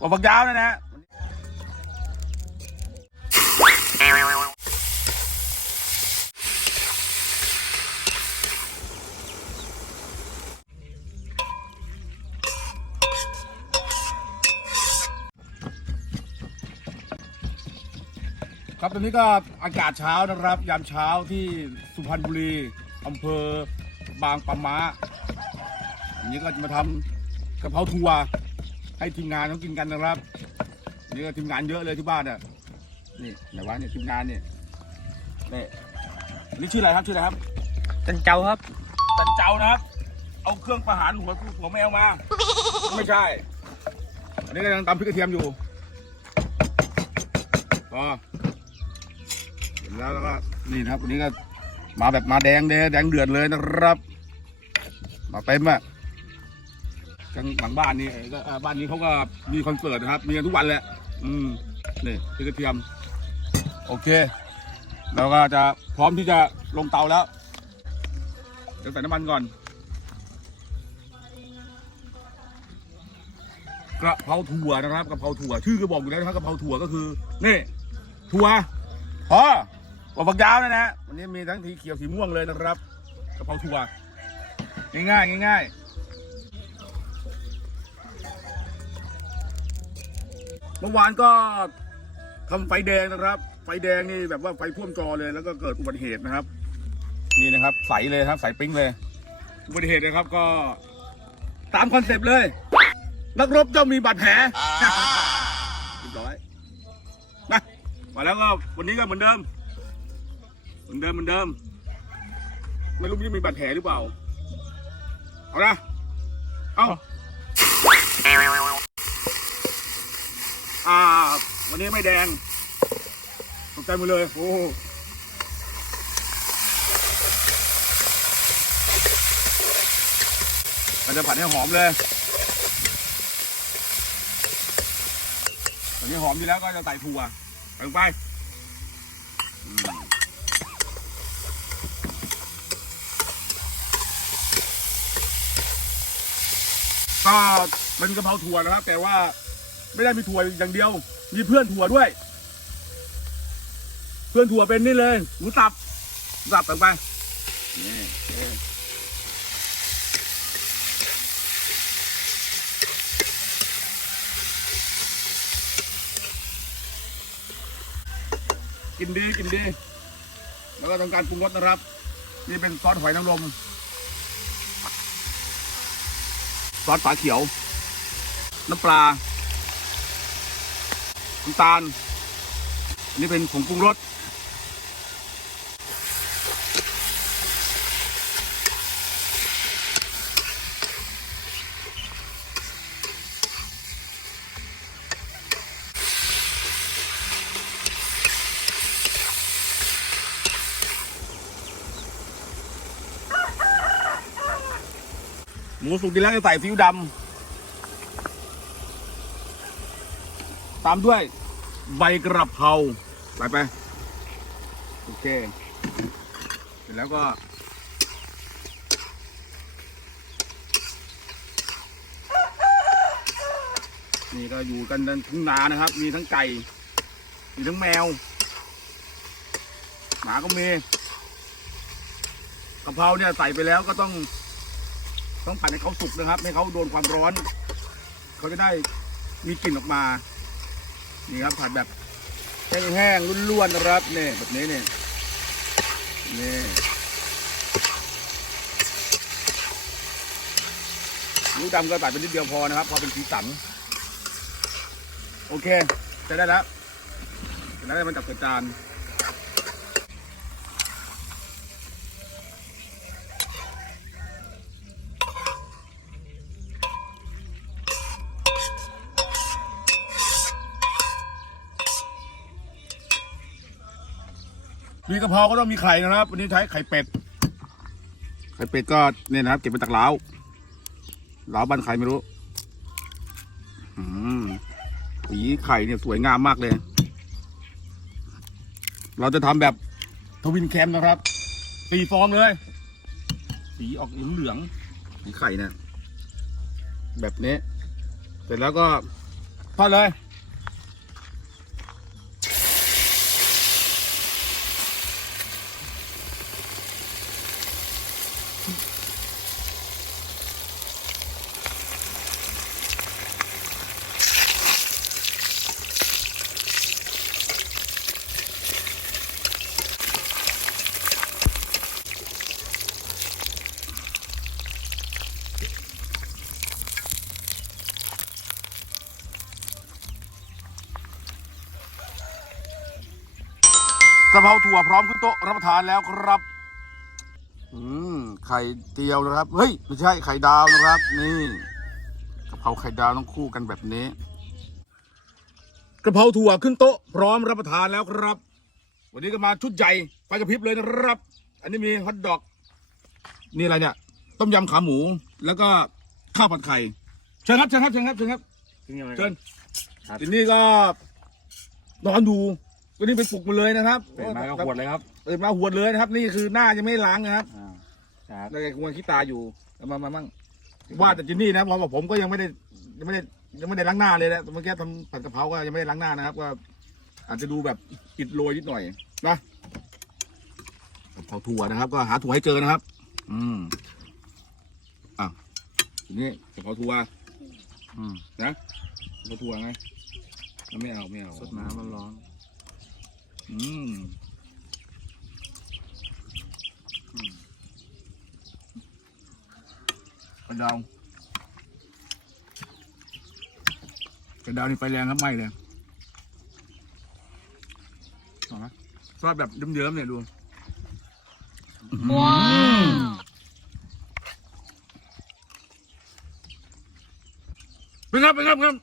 ว่าบักยาวนะนะครับตอนนี้ก็อากาศเช้านะครับ ยามเช้าที่สุพรรณบุรีอำเภอบางปะมาอันนี้ก็จะมาทำกะเพราถั่ว ให้ทีมงานเขากินกันนะครับนี่ก็ทีมงานเยอะเลยที่บ้านอะนี่ไหนวะเนี่ยทีมงานเนี่ยนี่นี่ชื่ออะไรครับชื่ออะไรครับจันเจ้าครับจันเจ้านะครับ เอาเครื่องประหารหัวหัวแมวมา ไม่ใช่ อันนี้กำลังตำพริกกระเทียมอยู่ก็เสร็จแล้วแล้วก็นี่นะครับวันนี้ก็มาแบบมาแดงแดงแดงเดือดเลยนะครับ มาเต็มอะ จังหลังบ้านนี่เอ่อก็เอ่อบ้านนี้เขาก็มีคอนเสิร์ตนะครับ มีกันทุกวันแหละ อืมนี่พริกกระเทียม โอเค เราก็จะพร้อมที่จะลงเตาแล้วเดี๋ยวใส่น้ำมันก่อน กระเพราถั่วนะครับกระเพราถั่วชื่อก็บอกอยู่แล้วนะครับกระเพราถั่วก็คือนี่ถั่วพอว่าบักยาวนะนะวันนี้มีทั้งสีเขียวสีม่วงเลยนะครับกระเพราถั่วง่ายๆง่ายๆ เมื่อวานก็ทำไฟแดงนะครับ ไฟแดงนี่แบบว่าไฟท่วมจอเลย แล้วก็เกิดอุบัติเหตุนะครับ นี่นะครับ ใสเลยครับ ใสปิ้งเลย อุบัติเหตุนะครับก็ตามคอนเซปต์เลย นักรบย่อมมีบาดแผลเรียบร้อยนะมาแล้วก็วันนี้ก็เหมือนเดิม เหมือนเดิมเหมือนเดิมไม่รู้จะมีบาดแผลหรือเปล่า เอานะเอา วันนี้ไม่แดงตกใจหมดเลย โอ้มันจะผัดให้หอมเลยตอนนี้หอมอยู่แล้วก็จะใส่ถั่วใส่ลงไปก็เป็นกะเพราถั่วนะครับ แต่ว่า ไม่ได้มีถั่วอย่างเดียว มีเพื่อนถั่วด้วย เพื่อนถั่วเป็นนี่เลยหมูสับหมูสับใส่ลงไปนี่กินดีกินดี แล้วก็ทำการปรุงรสนะครับ นี่เป็นซอสหอยนางรมซอสฝาเขียว น้ำปลา น้ำตาล อันนี้เป็นผงปรุงรสหมูสุกดีแล้วจะใส่ซีอิ๊วดำ ตามด้วยใบกระเพราใส่ไปโอเค เสร็จแล้วก็ นี่ก็อยู่กันทั้งนานะครับ มีทั้งไก่ มีทั้งแมว หมาก็มีกะเพราเนี่ยใส่ไปแล้วก็ต้อง ต้องผัดให้เขาสุกนะครับ ให้เขาโดนความร้อน เขาจะได้มีกลิ่นออกมา นี่ครับผัดแบบแห้งๆล้วนๆนะครับเนี่ยแบบนี้เนี่ยนี่ลูกดำก็ตัดเป็นนิดเดียวพอนะครับพอเป็นสีสันโอเคจะได้แล้วจะได้มันจับใส่จาน มีกะเพราก็ต้องมีไข่นะครับ วันนี้ใช้ไข่เป็ด ไข่เป็ดก็เนี่ยนะครับ เก็บมาจากเหลาเหลาบ้านใครไม่รู้อืมสีไข่เนี่ยสวยงามมากเลย เราจะทำแบบทวินแคมนะครับสีฟองเลย สีออกเหลืองๆสีไข่เนี่ยแบบนี้ เสร็จแล้วก็ทอดเลย กะเพราถั่วพร้อมขึ้นโต๊ะรับประทานแล้วครับ อืมไข่เจียวนะครับ เฮ้ย ไม่ใช่ไข่ดาวนะครับ นี่กะเพราไข่ดาวต้องคู่กันแบบนี้กะเพราถั่วขึ้นโต๊ะพร้อมรับประทานแล้วครับ วันนี้ก็มาชุดใหญ่ไฟกระพริบเลยนะครับ อันนี้มีฮอทดอก นี่อะไรเนี่ย ต้มยำขาหมู แล้วก็ข้าวผัดไข่เชิญครับเชิญครับเชิญครับเชิญครับเชิญครับทีนี้ก็นอนดู วันนี้ไปปลุกมันเลยนะครับเปิดมาก็ขวดเลยครับตื่นมาหวดเลยนะครับ นี่คือหน้ายังไม่ล้างนะครับอ่าครับแล้วก็ควรขี้ตาอยู่เอามามามั่งว่าแต่จินนี่นะเพราะว่าผมก็ยังไม่ได้ยังไม่ได้ยังไม่ได้ล้างหน้าเลยนะเมื่อกี้ทำผัดกะเพราก็ยังไม่ได้ล้างหน้านะครับก็อาจจะดูแบบอิดโรยนิดหน่อยนะกะเพราถั่วนะครับ ก็หาถั่วให้เจอนะครับ อืมอะทีนี้กะเพราถั่วอืมนะกะเพราถั่วไงไม่เอาไม่เอา สดน้ำร้อนอืม อืมกระดาวกระดาวนี่ไฟแรงครับไหมเลยชอบนะทอดแบบเยิ้มๆเนี่ยดูว้าวเป็นครับเป็นครับครับ